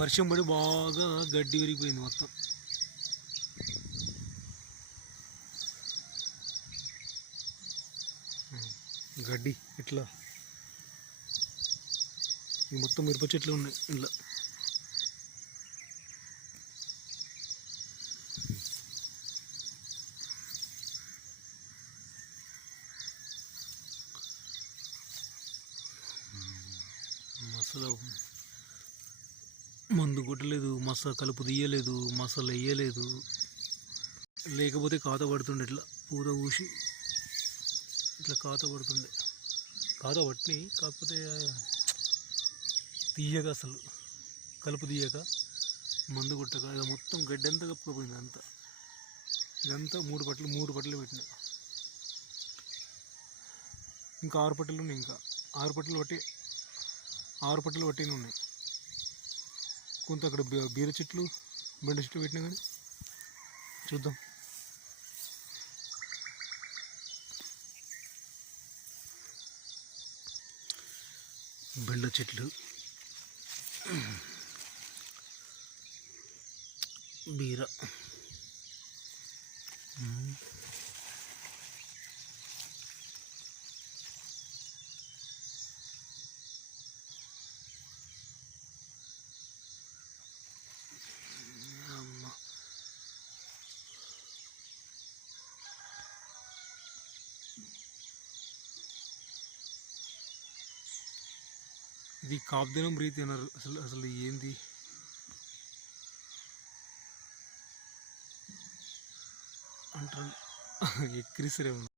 వర్షం పడి బాగా గడ్డి విరిగిపోయింది మొత్తం. గడ్డి ఇట్లా ఈ మొత్తం మిరప చెట్లు ఉన్నాయి ఇంట్లో. మసలు మందు కొట్టలేదు మస కలుపు తీయలేదు మసలు వేయలేదు. లేకపోతే కాత పడుతుండే ఇట్లా పూత ఊసి ఇట్లా కాత పడుతుండే. కాత పట్టి కాకపోతే తీయక అసలు. కలుపు తీయక మందు కొట్టక ఇక మొత్తం గడ్డంతా అంతా కప్పుకపోయింది అంతా. ఇదంతా మూడు పట్లు మూడు పట్లు పెట్టిన. ఇంకా ఆరు పట్టలు ఉన్నాయి ఇంకా. ఆరు పట్టలు పట్టి ఆరు పట్టలు పట్టిన ఉన్నాయి. కొంత అక్కడ బీర చెట్లు బెండ చెట్లు పెట్టినా కానీ చూద్దాం. బెండ చెట్లు. బీర. ఇది కాపుదనం రీతి అన్నారు. అసలు అసలు ఏంది? అంటారు. ఎక్కిరిసరేమో.